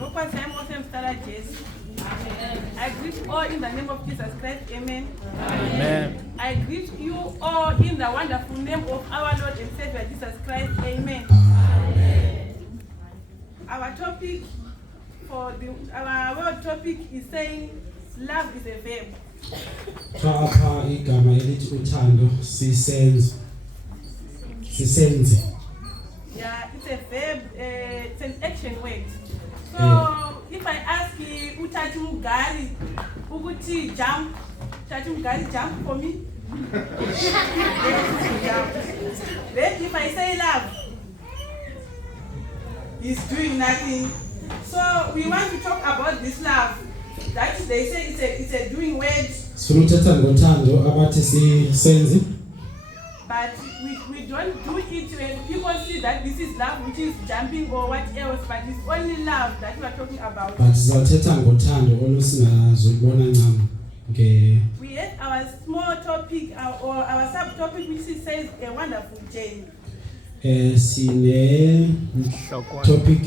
I greet all in the name of Jesus Christ. Amen. Amen. I greet you all in the wonderful name of our Lord and Savior Jesus Christ. Amen. Amen. Our topic our word topic is saying love is a verb. Apha igama elithi uthando sisenze. Yeah, it's a verb, it's an action word. So if I ask you uthatha umgari ukuthi jump, uthatha umgari jump for me. Then if I say love, he's doing nothing. So we want to talk about this love. That they say it's a doing word. Sunuthetha ngothando abathi sisenze. But we don't do it when people see that this is love, which is jumping or what else, but it's only love that we are talking about. But sizothetha ngothando olusingazubona ncam nge. We have our small topic or our subtopic which says a wonderful journey. Sine topic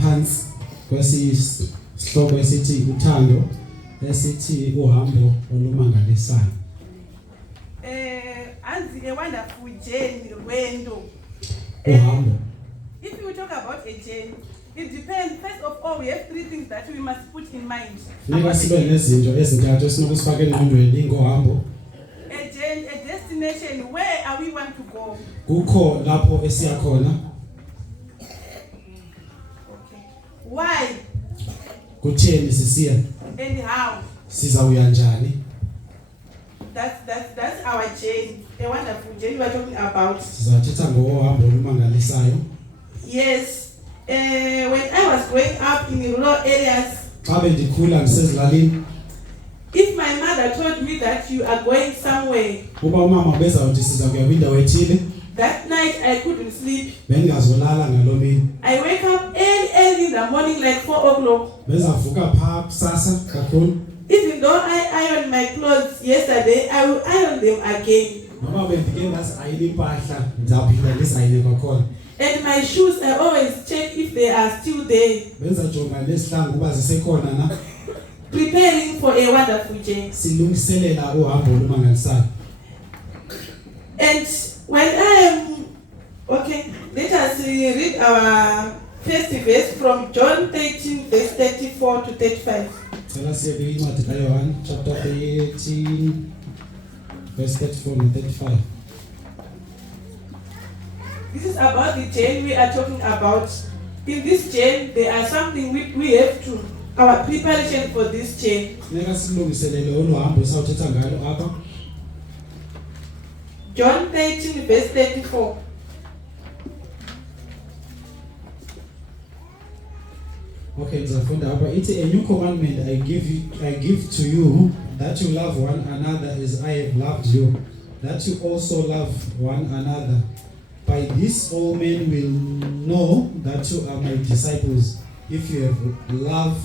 phansi kwesihloko esithi uthando esithi uhambo olumangalisayo. A wonderful journey, wendo. If you talk about a journey, it depends. First of all, we have three things that we must put in mind. A journey, a destination. Where are we want to go? Okay. Why? And how? That's our journey. A wonderful journey we are talking about. Yes. When I was growing up in rural areas, if my mother told me that you are going somewhere, that night I couldn't sleep. I wake up early in the morning, like 4 o'clock. Even though I ironed my clothes yesterday, I will iron them again. And my shoes, I always check if they are still there. Preparing for a wonderful journey. And when I am okay, let us read our first verse from John 13, verse 34 to 35. Chapter 13, verse 34 and 35. This is about the journey we are talking about. In this journey, there are something we have to, our preparation for this journey. John 13, verse 34. Okay, a new commandment I give to you, that you love one another as I have loved you, that you also love one another. By this all men will know that you are my disciples, if you have love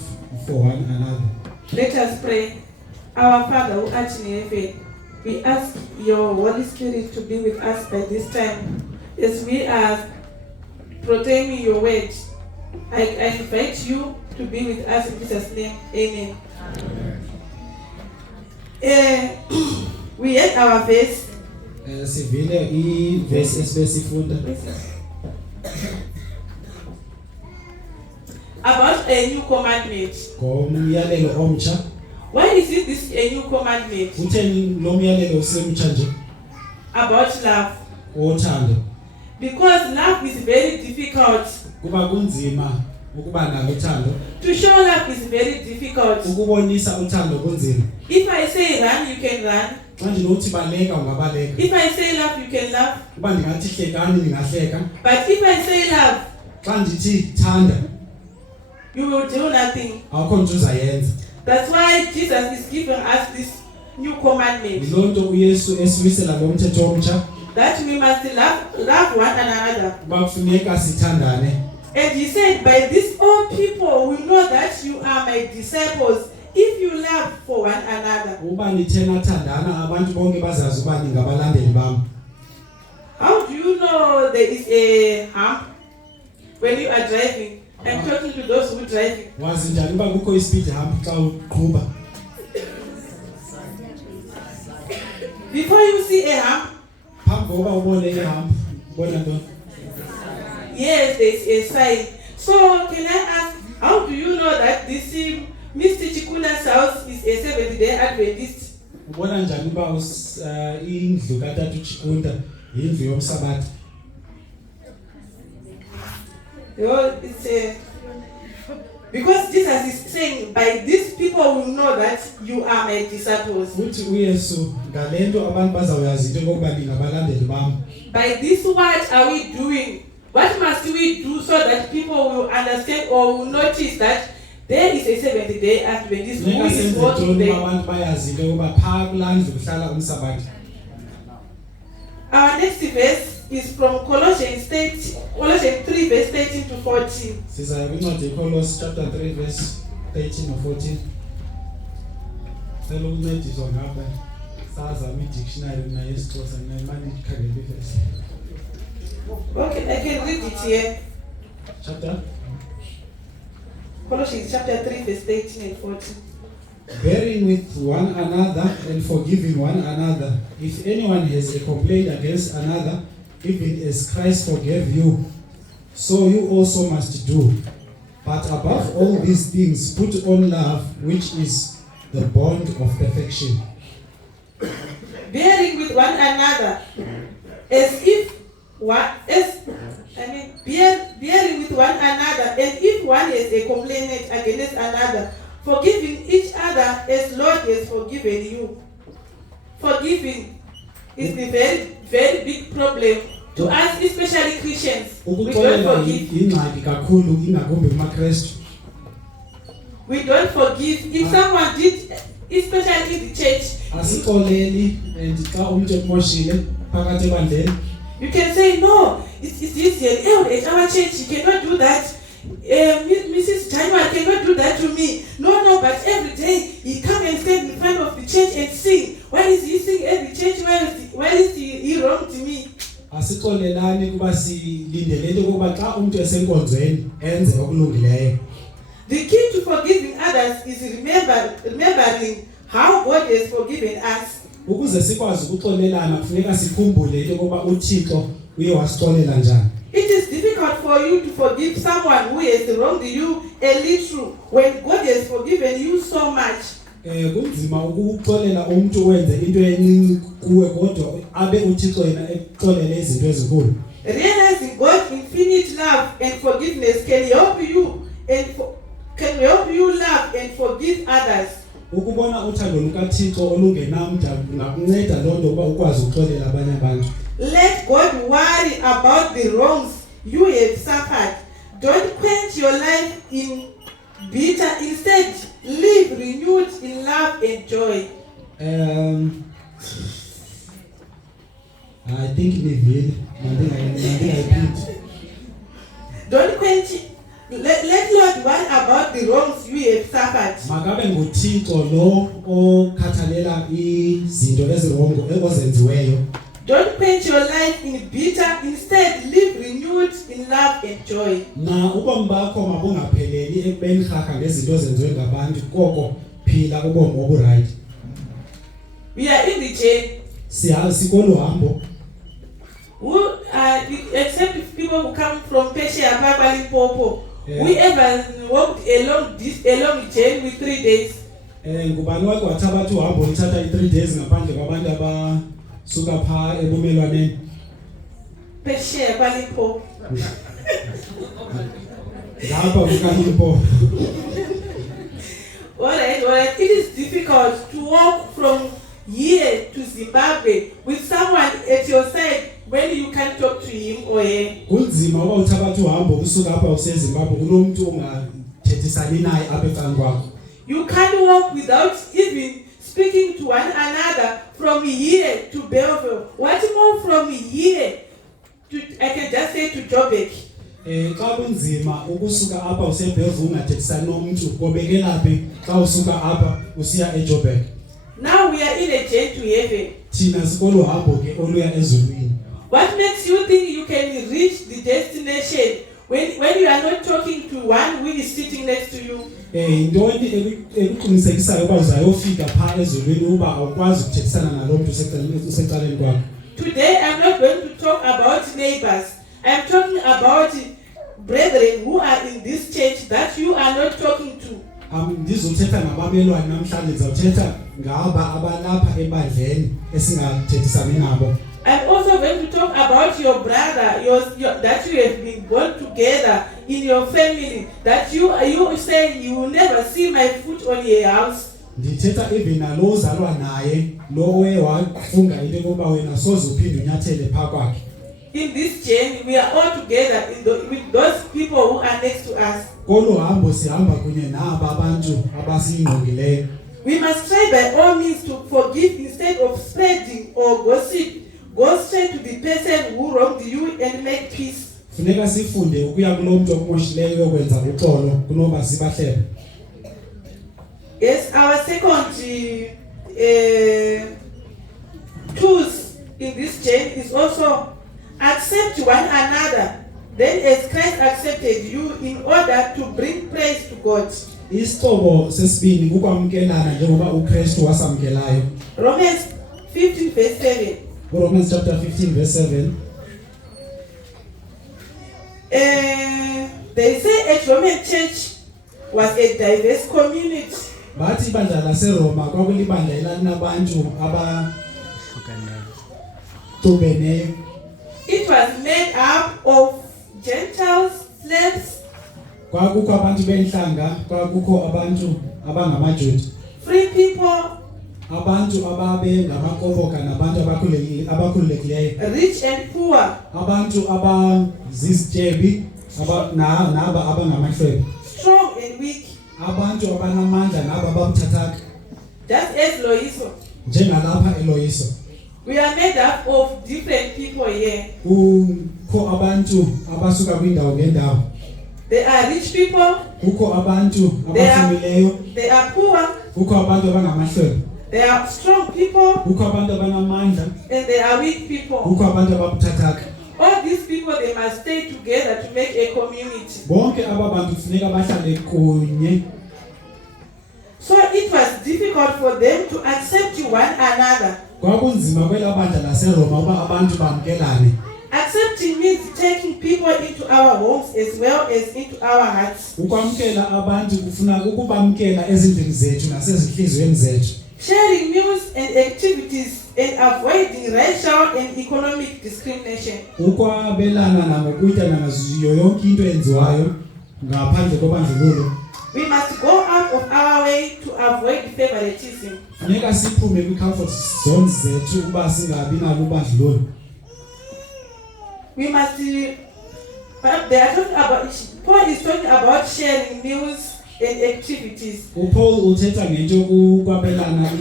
for one another. Let us pray. Our Father who art in heaven, we ask your Holy Spirit to be with us by this time as we are proclaiming your word. I invite you to be with us in Jesus' name. Amen. We had our verse. About a new commandment. Why is it this a new commandment? About love. Because love is very difficult. To show love is very difficult. If I say run, you can run. If I say love, you can love. But if I say love, you will do nothing. That's why Jesus is giving us this new commandment. That we must love one another. And he said, by this all people will know that you are my disciples, if you love for one another. How do you know there is a hump when you are driving? I'm talking to those who drive. Wazi njani uba kukho ispeed hump xa uqhuba? Before you see a hump, Phambi kokuba ubone ihump, ubona ntoni? yes, there's a sign. So can I ask, how do you know that this Mr. Chikuna's house is a Seventh-day Adventist? Ubona njani uba indlu kaTata uChikunda yindlu yomsabathi? It's because Jesus is saying, by these people will know that you are my disciples. Uthi uYesu ngalento abantu bazawuyazi into okokuba ningabalandeli bam. By this, what are we doing? What must we do so that people will understand or will notice that there is a Seventh-day Adventist who is working there? Abantu bayazi into okokuba phaa kulaa ndlu kuhlala umsabathi. Our next verse is from Colossians 3 verse 13 to 14. Sizaya kwincwadi yeColossians chapter 3 verse 13 or 14. Cela ukuncediswa ngapha. Sazama i-dictionary mina yesiXhosa nginayimali ikhangela i-verse. Okay, I can read it here. Chapter? Colossians chapter 3 verse 13 and 14. Bearing with one another and forgiving one another. If anyone has a complaint against another, even as Christ forgave you, so you also must do. But above all these things, put on love, which is the bond of perfection. Bearing with one another, bearing with one another, and if one has a complaint against another, forgiving each other as Lord has forgiven you. Forgiving is the very, very big problem to us, especially Christians. We don't forgive. We don't forgive. If someone did, especially in the church, you can say, no, it's easier. At our church, you cannot do that. Mrs. January cannot do that to me. No, but every day he come and stand in front of the church and sing. Why is he sing at the church? Why is he wrong to me? The key to forgiving others is remembering how God has forgiven us. It is difficult for you to forgive someone who has wronged you a little when God has forgiven you so much. Realizing God's infinite love and forgiveness can help you love and forgive others. Let God worry about the wrongs you have suffered. Don't quench your life in bitter. Instead, live renewed in love and joy. I think Don't quench. Let Lord worry about the wrongs you have suffered. Don't quench your life in bitter. Instead, live renewed in love and joy. We are in the journey. Except if people who come from Persia, Papa, Limpopo. Yeah. We ever walked along journey with 3 days. Persia, Limpopo. Alright. It is difficult to walk from here to Zimbabwe with someone at your side when you can't talk to him or her. You can't walk without even speaking to one another from here to Belleville. What more from here to, I can just say, to Joburg. Now we are in a journey to heaven. What makes you think you can reach the destination When you are not talking to one who is sitting next to you. Intoni ekuqinisekisayo uba uzayofika phaa ezulwini uba awukwazi ukuthethisana nalo mntu usecaleni kwakho. Today I'm not going to talk about neighbors. I'm talking about brethren who are in this church that you are not talking to. Ndizothetha ngabamelwane namhlanje ndizawuthetha ngaba abalapha ebandleni esingathethisani nabo. I'm also going to talk about your brother, that you have been born together in your family, that you say you will never see my foot on your house. Ndithetha even nalo uzalwa naye lo wafunga into yokuba wena soze uphinde unyathele phaa kwakhe. In this journey, we are all together with those people who are next to us. Kolo hambo sihamba kunye naba abantu abasingqongileyo. We must try by all means to forgive instead of spreading or gossip. Go straight to the person who wronged you and make peace. Funeka sifunde ukuya kulo mntu okumoshileyo yokwenza uxolo kunoba sibahlebe. Yes, our second tools in this chain is also accept one another, then as Christ accepted you in order to bring praise to God. Isixhobo sesibini kukwamkelana njengoba uKristu wasamkelayo. Romans 15 verse 7. Romans chapter 15 verse 7. They say a Roman church was a diverse community. Bathi ibandla laseRoma kwakulibandla elinabantu abahlukeneyo. It was made up of Gentiles, slaves, kwakukho abantu benhlanga, kwakukho abantu abangamaJuda, free people, abantu ababe ngamakoboka nabantu abakhululekileyo, rich and poor, abantu abazizityebi naba abangamahlwempu, strong and weak, abantu abanamandla naba ababuthathaka. Just as Loyiso. Njengalapha eLoyiso. We are made up of different people here. Kukho abantu abasuka kwindawo ngendawo. They are rich people. Kukho abantu abafumileyo. They are poor. Kukho abantu abangamahlwempu. They are strong people. Kukho abantu abanamandla. And they are weak people. Kukho abantu ababuthathaka. All these people, they must stay together to make a community. Bonke aba bantu kufuneka bahlale kunye. So it was difficult for them to accept one another. Kwakunzima kwelabandla laseRoma uba abantu bamkelane. Accepting means taking people into our homes as well as into our hearts. Ukwamkela abantu kufuna ukubamkela ezindlini zethu nasezinhliziyweni zethu. Sharing meals and activities and avoiding racial and economic discrimination. Ukwabelana nangokutya nayo yonke into enziwayo ngaphandle kobandlululo. We must go out of our way to avoid favoritism. Funeka siphume kwi-comfort zones zethu uba singabi nalo ubandlululo. We must they are talking about, Paul is talking about sharing meals and activities. Paul uthetha ngento yokwabelana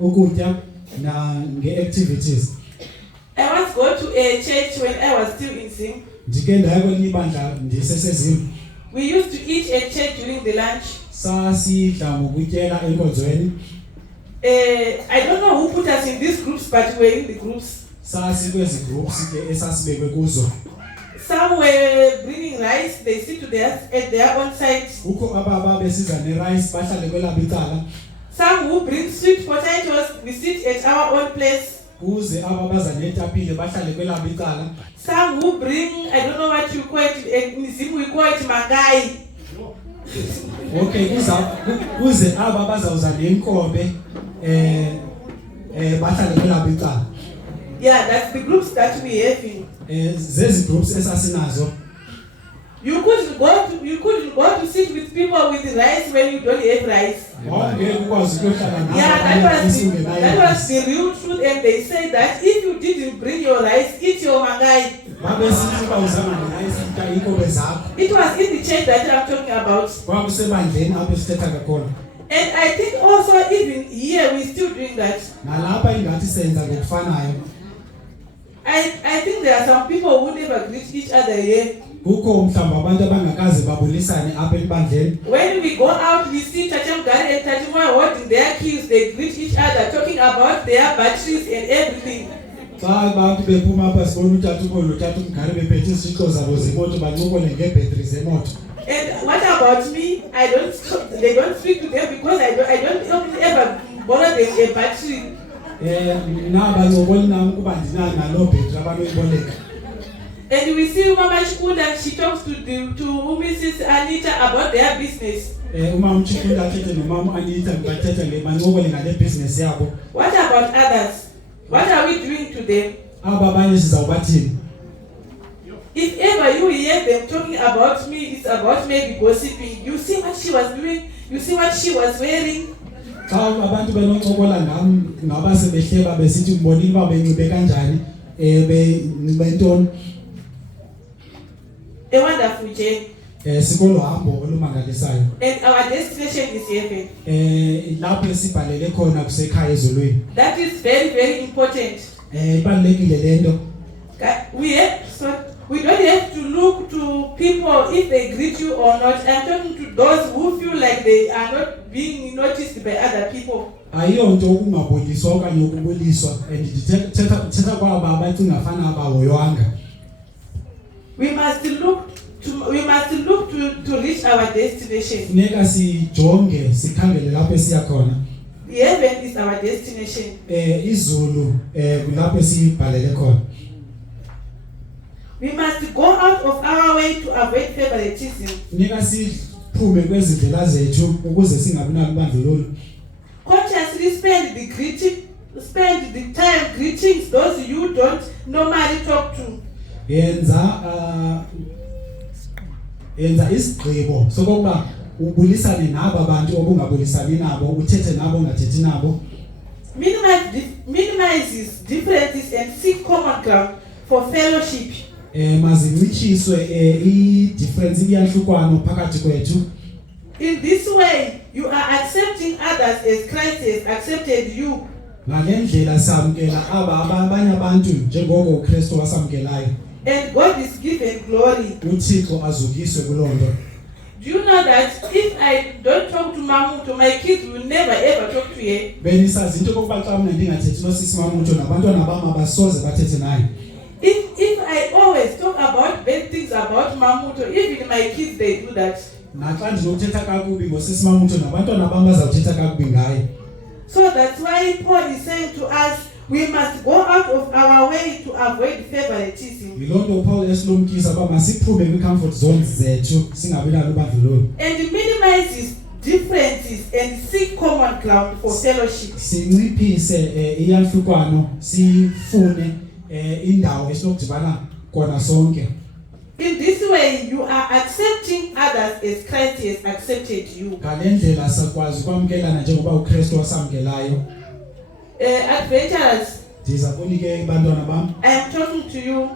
ukutya nge-activities. I once go to a church when I was still in Zim. Ndike ndaya kwelinye ibandla ndisesezim. We used to eat at church during the lunch. Sasidla ngokutyela enkonzweni. I don't know who put us in these groups, but we were in the groups. Sasikwezi groups ke esasibekwe kuzo. Some were bringing rice, they sit at their own side. Ukho ababa besiza ne-rice bahlale kwelabo icala. Some who bring sweet potatoes, we sit at our own place. Kuze ababaza netapile bahlale kwelabo icala. Some who bring, I don't know what you call it, in Zim we call it mangai. Okay, kuze aba bazawuza nenkobe bahlale kwelabo icala. Yeah, that's the groups that we have in. Zezi groups esasinazo. You couldn't go to sit with people with rice when you don't have rice. Yeah, that was the real truth, and they say that if you didn't bring your rice, eat your mangai. It was in the church that I'm talking about. And I think also even here we're still doing that. I think there are some people who never greet each other here. When we go out, we see Tachamgari and Tachimwa holding their keys. They greet each other, talking about their batteries and everything. Xa abantu bephuma apha sibona utata ukhona utata umgari bephethe izixo zabo zemoto bancokole ngeebhetri zemoto. And what about me? They don't speak to them because I don't ever bother them a battery. Naba ncokola nam kuba ndinalo bhetri abanoyiboleka. And we see Mama Shikunda, she talks to Mrs. Anita about their business. Umama Shikunda athethe nomama Anita bathetha bancokole ngale business yabo. What about others? What are we doing to them? Aba abanye sizawubathini? If ever you hear them talking about me, it's about maybe gossiping. You see what she was doing? You see what she was wearing? Xa abantu benoncokola ngam ngaba sebehleba besithi umbonile uba benxibe kanjani bentoni. A wonderful journey. Sikolo hambo olumangalisayo. And our destination is heaven. Lapho esibhalele khona kusekhaya ezulwini. That is very, very important. Ibalulekile lento. We don't have to look to people if they greet you or not. I'm talking to those who feel like they are not being noticed by other people. Ayonto ukungaboliswa okanye ukuboliswa and thetha kwaba abacinga afana abahoywanga. We must look to reach our destination. Funeka sijonge sikhangele lapho esiya khona. Heaven is our destination. Izulu kulapho esibhalele khona. We must go out of our way to avoid favoritism. Funeka siphume kwezindlela zethu ukuze singabi nalo ubandlululo. Consciously spend the time greetings those you don't normally talk to. Yenza isigqibo sokuba ubulisane nabo abantu obungabulisani nabo, uthethe nabo ungathethi nabo. Minimizes differences and seek common ground for fellowship. Mazincitshiswe i-difference iyahlukano phakathi kwethu. In this way you are accepting others as Christ has accepted you. Ngale ndlela samkela abanye abantu njengoko uKristu wasamkelayo. And God is given glory. Uthixo azukiswe kulonto. Do you know that if I don't talk to Mamuto, my kids will never ever talk to her? Benisazi into kokuba xa mina ndingathethi nosisi Mamuto nabantwana bam abasoze bathethe naye. If I always talk about bad things about Mamuto, even my kids they do that. Naxa ndinothetha kakubi ngosisi Mamuto nabantwana bam bazawuthetha kakubi ngaye. So that's why Paul is saying to us, we must go out of our way to avoid favoritism. Yilonto Paul esilumkisa uba masiphume kwi-comfort zones zethu singabi nalo ubandlululo. And minimizes differences and seek common ground for fellowship. Sinciphise iyahlukano sifune indawo esinokudibana kona sonke. In this way you are accepting others as Christ has accepted you. Ngale ndlela sakwazi ukwamkelana njengoba uKristu wasamkelayo. Adventurers, ndiza kunike bantwana bam. I am talking to you.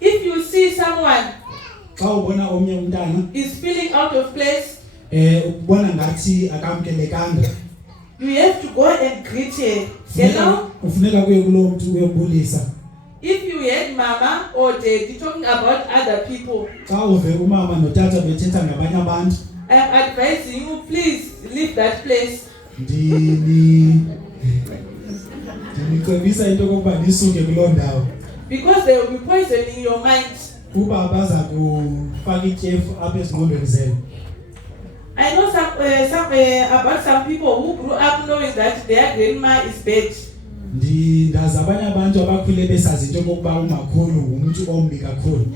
If you see someone Xa ubona omnye umntana is feeling out of place, ubona ngathi akamkelekanga, you have to go and greet her. Hello? Ufuneka kuye kulo mntu uyobulisa. If you heard mama or daddy talking about other people, Xa uve umama notata bethetha ngabanye abantu, I am advising you, please leave that place. Ndinicebisa into kokuba nisuke kuloo ndawo. Because they will be poisoning your mind. Kuba baza kufaka ityhefu apha ezingqondweni zenu. I know about some people who grew up knowing that their grandma is bad. Ndazi abanye abantu abakhule besazi into kokuba umakhulu umuntu ombi kakhulu.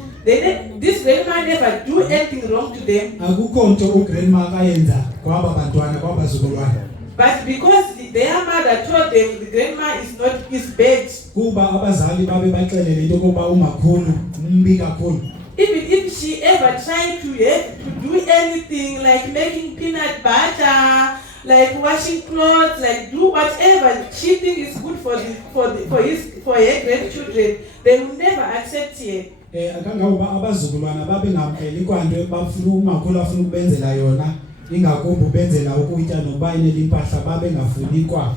This grandma never do anything wrong to them. Akukho nto ugrandma akayenza kwaba bantwana kwabazukulwana. But because their mother told them the grandma is bad. Kuba abazali babe baxelele into kokuba umakhulu umbi kakhulu. Even if she ever tried to do anything like making peanut butter, like washing clothes, like do whatever she thinks is good for her grandchildren, they will never accept her. Akangaba abazukulwana babe ngamkeli kwanto bafuna umakhulu afuna ukubenzela yona, ingakumbi ubenzela ukutya noba inele impahla babe ngafuni kwa.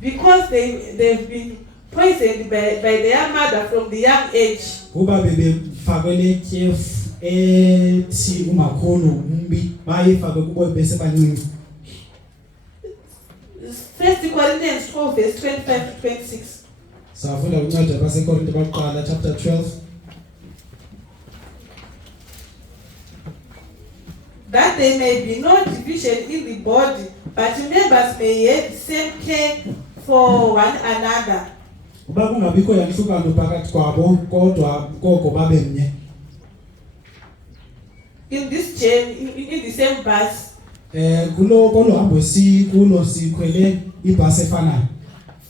Because they've been poisoned by their mother from the young age. Kuba bebefakwe le tyhefu ethi umakhulu umbi bayifake kubo besebancinci. 1 Corinthians 12 verse 25 to 26. Safunda uncwadi abaseKorinte baqala chapter 12. That there may be no division in the body, but members may have the same care for one another. Uba kungabikho yahlukano phakathi kwabo kodwa koko babe mnye. In this journey, in the same bus. Kolo hambo kulo sikhwele ibhasi efanayo.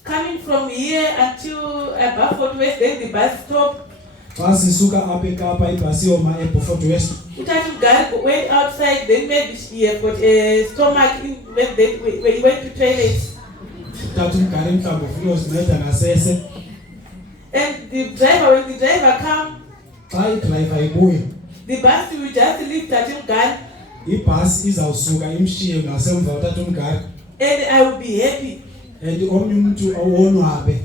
Coming from here until Beaufort West, then the bus stop. Xa sisuka apha eKapa ibhasi yoma eBeaufort West. Uthathu went outside, then maybe he had got a stomach in when he went to toilet. Uthathu umgari mhlawumbi ufuna uzinceda ngasese. And the driver, when the driver come, xa idriver ibuya, the bus will just leave Tati Umgari. Ibhasi izawusuka imshiye ngasemva uthatha umgari. And I will be happy. And omnye umuntu awonwabe.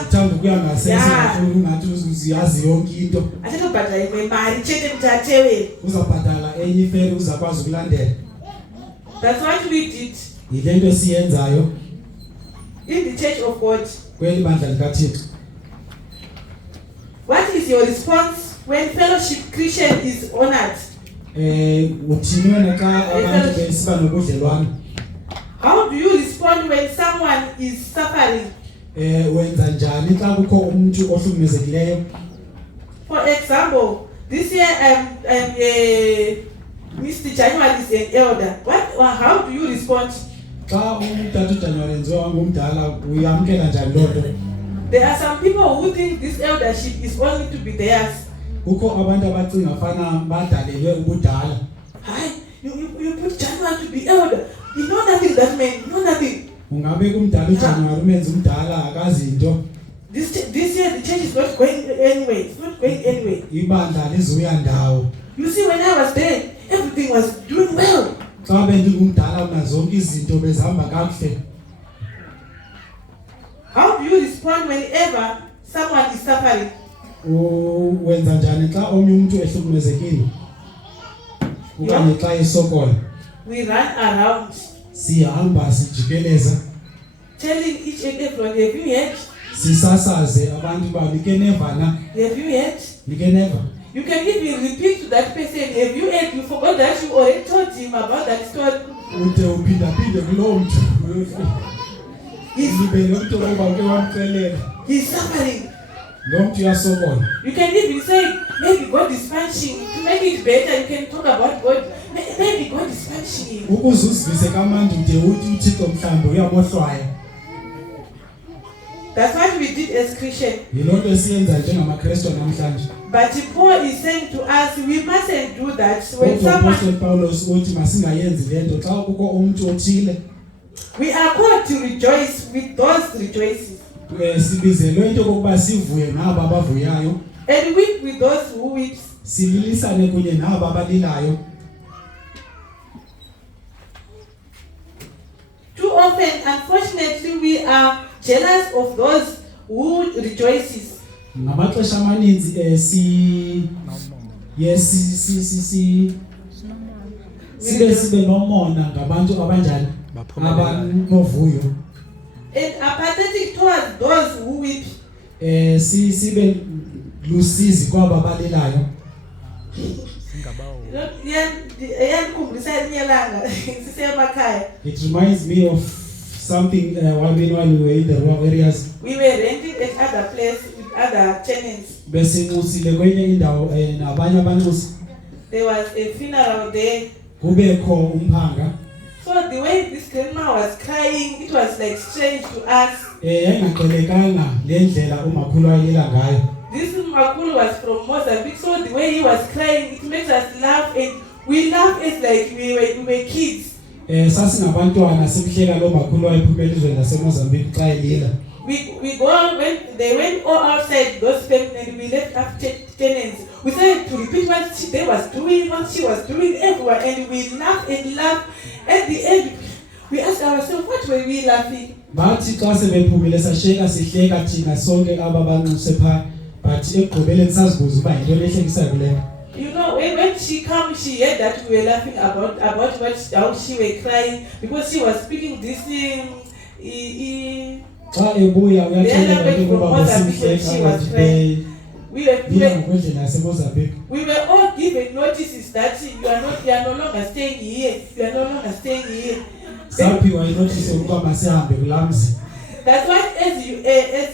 Uthanda ukuya ngasese ungathi uziyazi yonke into. Uzabhadala enye iferi uzakwazi ukulandela. That's what we did Yile nto esiyenzayo in the Church of God. kweli bandla likaThixo. What is your response when fellowship Christian is honored? Uthini wena xa abantu besiba nobudlelwane? How do you respond when someone is suffering? Wenza njani xa kukho umuntu ohlukumezekileyo? For example, this year Mr. January is an elder. How do you respond? Xa umtata uJanuary enziwa ngumdala uyamkela njani loo nto? There are some people who think this eldership is only to be theirs. Kukho abantu abacinga fana badalelwe ubudala. Hi, you put January to be elder. You know nothing, that man. You know nothing. Ungabe kumdala uJanuary umenza umdala akazi into. This year the church is not going anywhere. It's not going anywhere. Ibandla lizuya ndawo. You see, when I was there, everything was doing well. Xa bendingumdala nazonke izinto bezihamba kakuhle. How do you respond whenever someone is suffering? Wenza njani xa omnye umuntu ehlukumezekile? Ukanye xa esokola. We run around Sihamba sijikeleza. telling each and everyone, have you heard? Sisasaze abantu banike neva na. Have you heard? Nike neva. You can even repeat to that person, have you heard? You forgot that you already told him about that story. Ude uphinda kulo mntu. Libele umuntu oba uke wamxelela. He's suffering. Lo mntu uyasokola. You can even say, maybe God is punishing. To make it better, you can talk about God. Maybe God is punishing him. Ukuze uzivise kamandi ude uthi uThixo mhlambe uyamohlwaya. That's what we did as Christians. Yilo nto esiyenza njengamaKristu namhlanje. But Paul is saying to us, we mustn't do that. When someone, Paulos uthi masingayenzi lento xa kukho umuntu othile. we are called to rejoice with those rejoices. Sibizelwe into kokuba sivuye nabo abavuyayo. And weep with those who weep. Sililisane kunye nabo abalilayo. Too often, unfortunately, we are jealous of those who rejoices. Ngamaxesha amaninzi sibe nomona ngabantu abanjani abanovuyo. And apathetic towards those who weep. Sibe lusizi kwaba balelayo. It reminds me of something while we were in the rural areas. We were renting at other place with other tenants. Besinxusile kwenye indawo nabanye abanxusi. There was a funeral there. Kubekho umphanga. So the way this grandma was crying, it was like strange to us. Yayingaqhelekanga le ndlela umakhulu ayelela ngayo. This Makulu was from Mozambique, so the way he was crying, it makes us laugh, and we laugh as like we were kids. Sasingabantwana simhleka lo makhulu wayephumela izweni laseMozambique xa elila. We go when they went all outside those family, and we left after tenants. We started to repeat what they was doing, what she was doing everywhere, and we laughed and laughed. At the end, we asked ourselves, what were we laughing? Bathi xa sebephumile sasheka sihleka thina sonke aba banxuse pha, but ekugqibeleni sazibuza uba yinto lehlekisayo leyo. You know, when she comes, she heard that we were laughing about how she were crying because she was speaking this thing. Xa ebuya uyaxelela ke ukuba besihleka nje We were all given notices that you are no longer staying here. You are no longer staying here. saphiwa inotice ukuba masihambe kulamzi. That's what as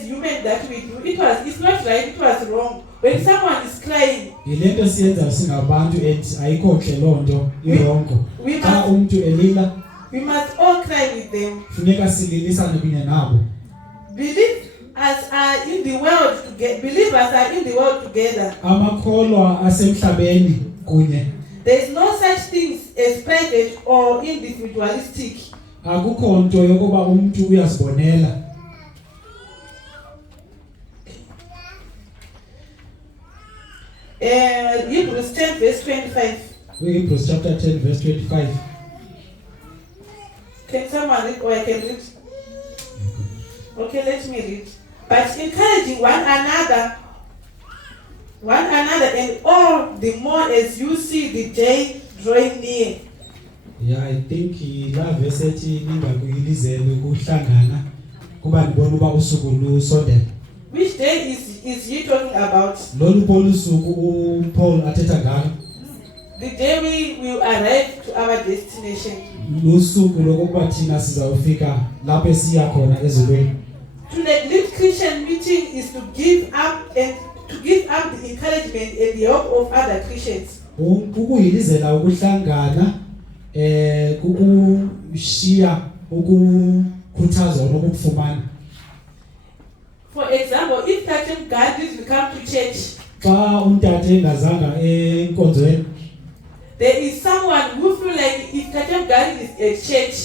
human that we do. It's not right, it was wrong. When someone is crying, Yilento siyenza singabantu and ayikho nhle lonto irongo. Xa umuntu elila we must all cry with them. funeka sililisane kunye nabo. Believers are in the world together. Amakholwa asemhlabeni kunye. There is no such things as private or individualistic. Akukho nto yokuba umuntu uyazibonela. Hebrews 10 verse 25. Hebrews chapter 10 verse 25. Can someone read or I can read? Okay, let me read. But encouraging one another and all the more as you see the day drawing near. Yeah, I think la verse ethi ningakuyilizele ukuhlangana kuba nibona uba usuku lusondela. Which day is he talking about? Lolu polusuku Paul athetha ngalo. The day we will arrive to our destination. Lusuku lokuba thina sizawufika lapho esiya khona ezulwini. To neglect Christian meeting is to give up the encouragement and the hope of other Christians. Ukuyilizela ukuhlangana kukushiya ukukhuthazwa nokufumana. For example, if Captain God didn't come to church, Xa umtata engazanga enkonzweni, there is someone who feel like if Captain God is at church,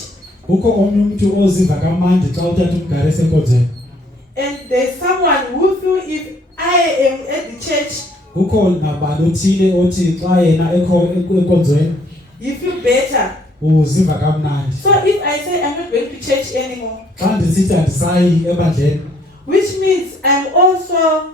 kukho omnye umuntu oziva kamandi xa utata umgare esenkonzweni. and there's someone who feel if I am at the church, Kukho nabani othile othi xa yena enkonzweni you feel better. uziva kamnandi. So if I say I'm not going to church anymore, Xa ndisithi andisayi ebandleni, which means I'm also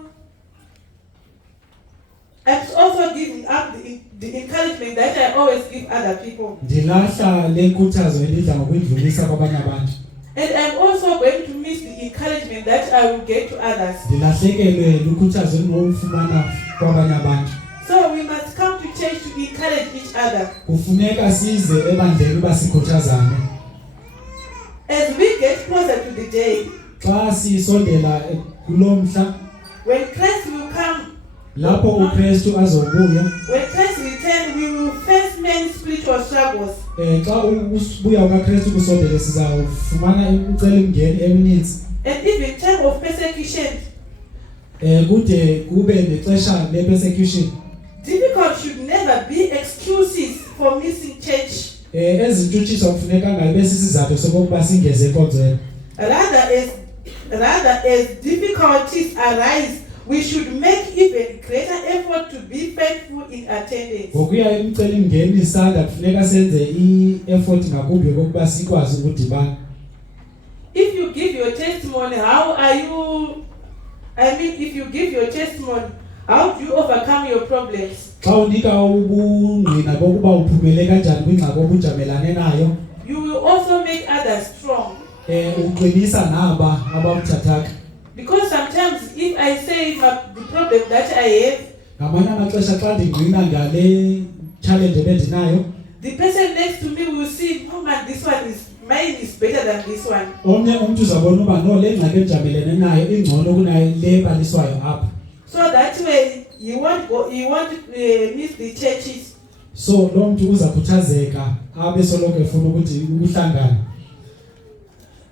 giving up the encouragement that I always give other people. ndilahla le nkuthazo endidla ngokuyidlulisa kwabanye abantu. And I'm also going to miss the encouragement that I will get to others. Ndilahlekelwe lukhuthazo endinofumana kwabanye abantu. So we must come to church to encourage each other. Kufuneka size ebandleni uba sikhuthazane. As we get closer to the day, Xa sisondela kulo mhla, when Christ will come, lapho uKristu azobuya, when Christ returns, we will face many spiritual struggles. xa ubuya ukaKristu kusondele sizawufumana imicelimngeni emininzi. And even time of persecution. Kude kube nexesha le-persecution. Difficult should never be excuses for missing church. Ezintutshiswa kufuneka ngabe sisizathu sokokuba singeze enkonzweni. Rather as difficulties arise, we should make even greater effort to be faithful in attendance. Ngokuya imicelimngeni isanda kufuneka senze i-effort ngakumbi kokuba sikwazi ukudibana. If you give your testimony, if you give your testimony, how do you overcome your problems? Xa unika ubungqina bokuba uphumele kanjani kwingxaki obujamelane nayo, You will also make others strong. uqinisa naba abamthathaka. Because sometimes if I say the problem that I have, Ngamanye amaxesha xa ndingqina ngale challenge ebendinayo, the person next to me will see, oh man, mine is better than this one. omnye umuntu uzabona uba no, le ngxaki endijamelene nayo ingcono kunayo le baliswayo apha. So that way you won't miss the churches. So lo mntu uzakhuthazeka abe soloko efuna ukuthi ukuhlangana.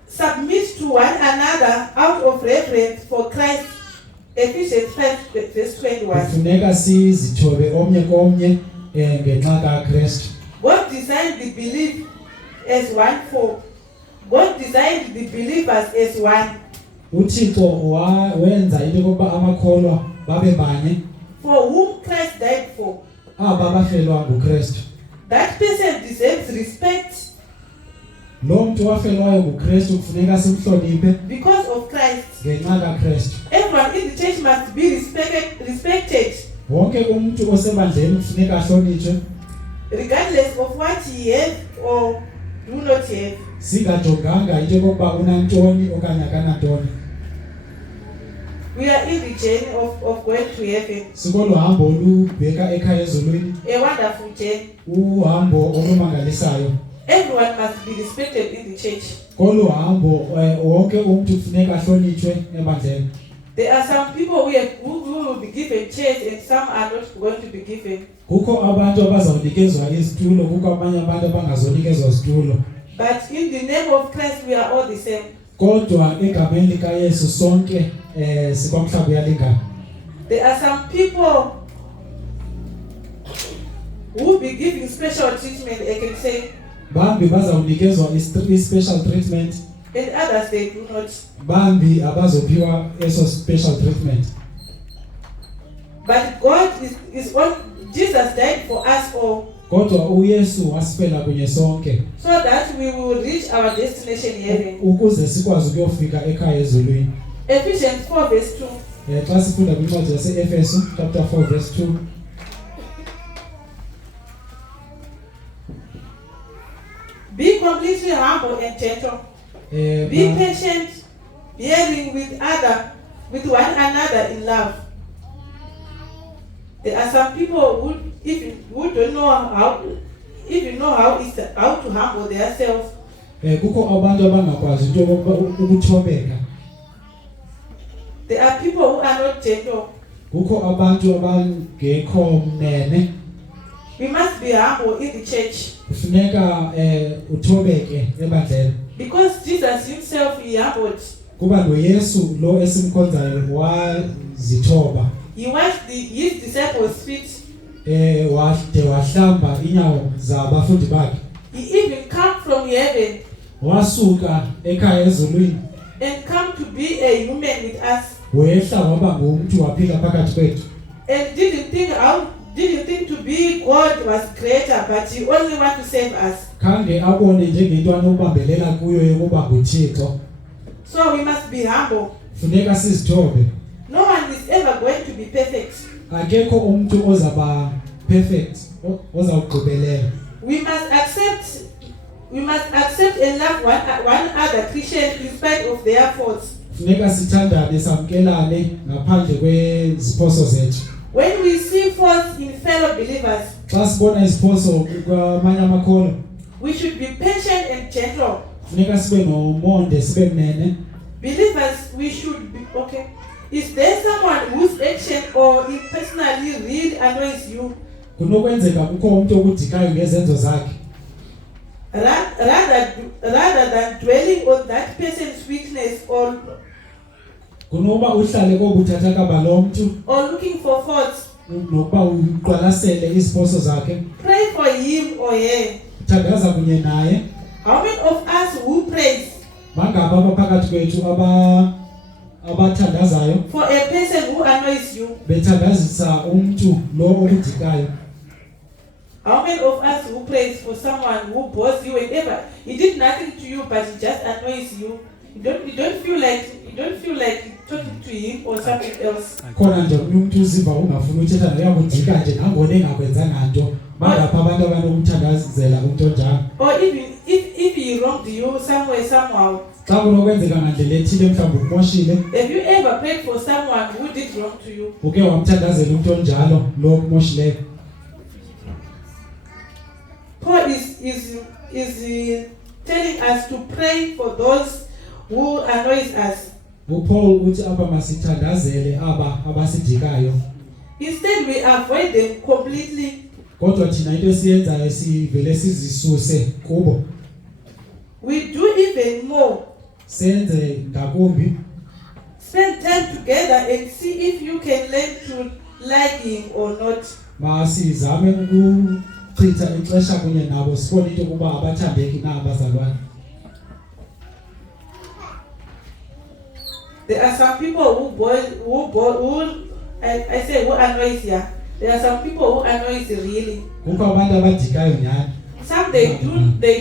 Submit to one another out of reverence for Christ. Ephesians 5 verse 21. Kufuneka sizithobe omnye komnye ngenxa kaKristu. God designed the believers as one. uThixo wenza into yokuba amakholwa babe banye. For whom Christ died for. Aba bafelwa nguKristu. That person deserves respect. Lo mntu wafelwayo nguKristu kufuneka simhloniphe. Because of Christ. Ngenxa kaKristu. Everyone in the church must be respected. Wonke umuntu osebandleni kufuneka ahlonitshwe. regardless of what he has or do not have. Singajonganga into yokuba unantoni okanye akanantoni. We are in the journey of going to heaven. Sikolo hambo olubheka ekhaya ezulwini. A wonderful journey. Uhambo olumangalisayo. Everyone must be respected in the church. Kolo hambo wonke umuntu kufuneka ahlonitshwe ebandleni. There are some people who will be given chairs and some are not going to be given. Kukho abantu abazawunikezwa izitulo, kukho abanye abantu abangazonikezwa izitulo. But in the name of Christ we are all the same. Kodwa egameni lika Yesu sonke sikwamhlaba uyalingana. There are some people who will be giving special treatment, I can say. Bambi bazawunikezwa special treatment. And others they do not. Bambi abazophiwa eso special treatment. But God is on. Jesus died for us all. Kodwa uYesu wasifela kunye sonke. So that we will reach our destination in heaven. Ukuze sikwazi ukuyofika ekhaya ezulwini. Ephesians 4 verse 2. Xa sifunda kwincwadi yase-Efeso chapter 4 verse 2. Be completely humble and gentle. Be patient, bearing with one another in love. There are some people who don't know how to humble themselves. Kukho abantu abangakwazi into ukuthobeka. There are people who are not gentle. Kukho abantu abangekho mnene. We must be humble in the church. Kufuneka uthobeke ebandleni. Because Jesus himself he humbled. Kuba noYesu lo esimkhonzayo wazithoba. He washed his disciples' feet. Wahlamba inyawo zabafundi bakhe. He even come from heaven. Wasuka ekhaya ezulwini. And come to be a human with us. Wehla waba ngumuntu waphila phakathi kwethu. And didn't think to be God was greater, but he only want to save us. Khange abone njengento anobambelela kuyo yokuba nguThixo. So we must be humble. Funeka sizithobe. No one is ever going to be perfect. Akekho umuntu ozaba perfect, ozawugqibelela. We must accept and love one other Christian in spite of their faults. Funeka sithandane samkelane ngaphandle kweziphoso zethu. When we see faults in fellow believers, Xa sibona iziphoso kwamanye amakholwa, we should be patient and gentle. funeka sibe nomonde, sibe mnene. Believers, we should be okay. Is there someone whose action or personally really annoys you? Kunokwenzeka kukho umuntu okudikayo ngezenzo zakhe. Rather than dwelling on that person's weakness or Kunoba uhlale kobuthathaka lo mntu or looking for faults, nokuba uqwalasele iziphoso zakhe. pray for him or her. Thandaza kunye naye. How many of us who prays Bangaba abaphakathi kwethu abathandazayo for a person who annoys you? bethandazisa umuntu lo okudikayo? How many of us who prays for someone who bores you whenever he did nothing to you but he just annoys you? You don't feel like talking to him or something else. Khona nje umuntu uziva ungafuna uthetha naye akudika nje nangona engakwenzanga nto. Bangapha abantu abanokuthandazela umuntu onjalo. Or even if he wronged you somehow. Xa kunokwenzeka ngandlela ethile mhlawumbe ukumoshile. Have you ever prayed for someone who did wrong to you? Uke wamthandazela umuntu onjalo lo okumoshileyo. Paul is telling us to pray for those who annoys us. UPaul uthi aba masithandazele aba abasidikayo. Instead we avoid them completely. Kodwa thina into esiyenzayo sivele sizisuse kubo. We do even more. Senze ngakumbi. Spend time together and see if you can learn to like him or not. Masizame ukuchitha ixesha kunye nabo sibone into kuba abathandeki na abazalwane. There are some people who annoys you. There are some people who annoys really. Kukho abantu abadikayo nyani. Some they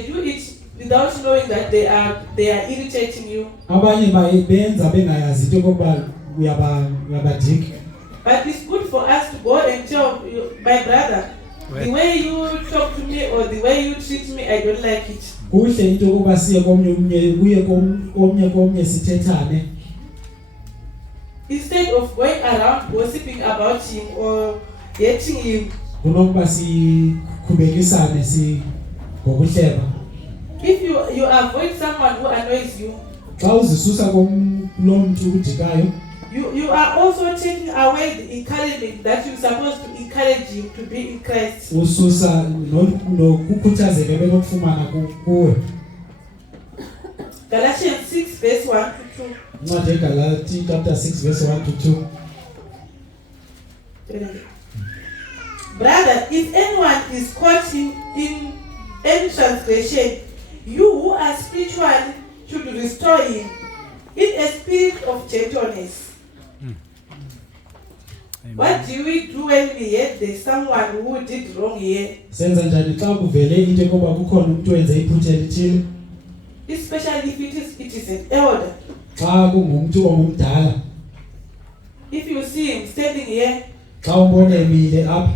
do it without knowing that they are irritating you. Abanye benza bengayazi into kokuba uyabadika. But it's good for us to go and tell my brother, The way you talk to me or the way you treat me, I don't like it. Kuhle into ukuba siye komnye sithethane. Instead of going around gossiping about him or hating him. Kunokuba sikhubekisane ngokuhleba. If you avoid someone who annoys you, xa uzisusa kulo mntu udikayo, you are also taking away the encouragement that you're supposed to encourage him to be in Christ. Ususa nokukhuthazeka benokufumana kuwe. Galatians 6 verse 1 to 2. Incwadi yeGalati chapter 6 verse 1 to 2. Brother, if anyone is caught in any transgression, you who are spiritual should restore him in a spirit of gentleness. What do we do when we hear there's someone who did wrong here? Senza njani xa kuvele into yokuba kukhona umuntu wenze iphutha elithile? Especially if it is an elder. Xa kungumuntu omdala. If you see him standing here, xa umbona emile apha,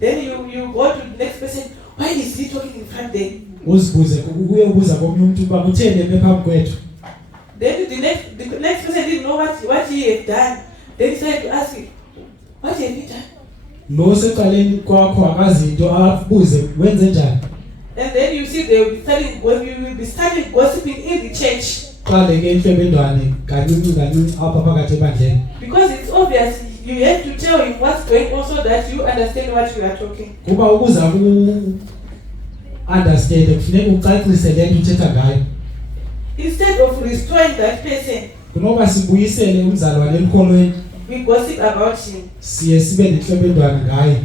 then you go to the next person. Why is he talking in front there? uzibuze ubuza komnye umuntu uba kutheni eme phambi kwethu. Then the next person didn't know what he had done. Then he started to ask him, what have you done? Lo secaleni kwakho akazi into abuze wenze njani. And then you see they will be starting gossiping in the church. Qale ke inhlebendwane kancinci apha phakathi ebandleni. Because it's obvious you have to tell him what's going on so that you understand what you are talking. Kuba ukuza understand kufuneka ucacise le nto uthetha ngayo. Instead of restoring that person, kunoba sibuyisele umzalwane emkholweni, we gossip about him. Siye sibe nenhlebendwane ngaye.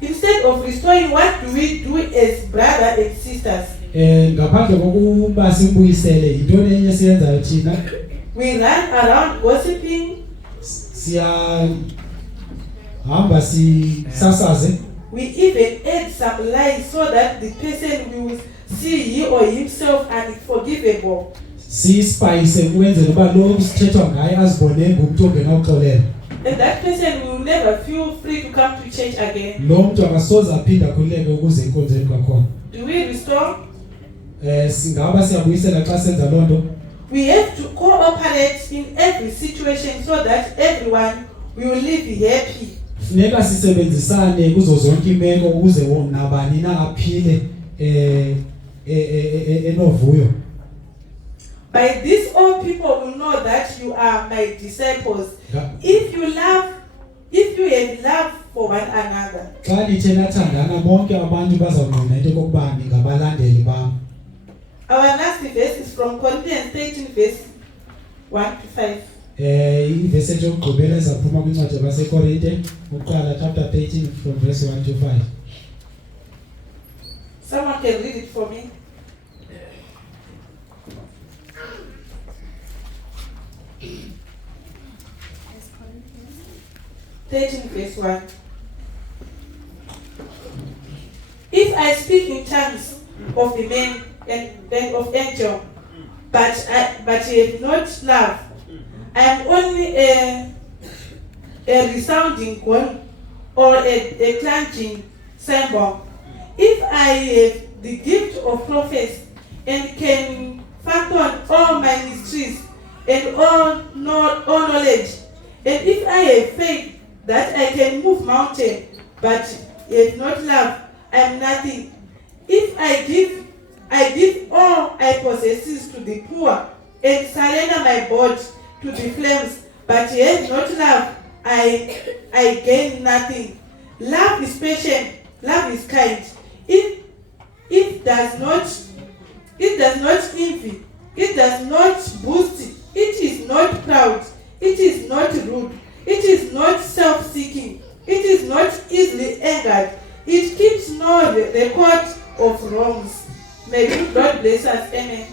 Instead of restoring, what do we do as brothers and sisters? Ngaphandle kokuba simbuyisele intoni enye siyenzayo thina? We run around gossiping. Hamba sisasaze. We even add some lies so that the person will see he or himself unforgivable. Sispayise ukwenzela uba lo sithethwa ngaye azibone ngumuntu ongenawuxolela. And that person will never feel free to come to church again. Lo muntu akasoze aphinda akhululeke ukuze enkonzweni kwakhona. Do we restore? Singaba siyabuyisela xa senza loo nto. We have to cooperate in every situation so that everyone will live happy. Funeka sisebenzisane kuzo zonke imeko ukuze nabani na aphile enovuyo. By this all people will know that you are my disciples. If you have love for one another. Xa nithe nathandana bonke abantu bazawungqina into yokokuba ningabalandeli bam. Our last verse is from Corinthians 13 verse 1 to 5. Ivesi yokugqibela ezaphuma kwincwadi yabaseKorinte uqala chapter 13 from verse 1 to 5. Someone can read it for me. Verse 1. If I speak in tongues of the men and of angel, but have not love, I am only a resounding gong or a clanging cymbal. If I have the gift of prophecy and can fathom all my mysteries and all knowledge, and if I have faith that I can move mountain, but have not love, I am nothing. If I give all I possess to the poor and surrender my body to the flames, but have not love, I gain nothing. Love is patient, love is kind. It does not envy, it does not boast, it is not proud, it is not rude, it is not self-seeking, it is not easily angered, it keeps no record of wrongs. May God bless us. Amen.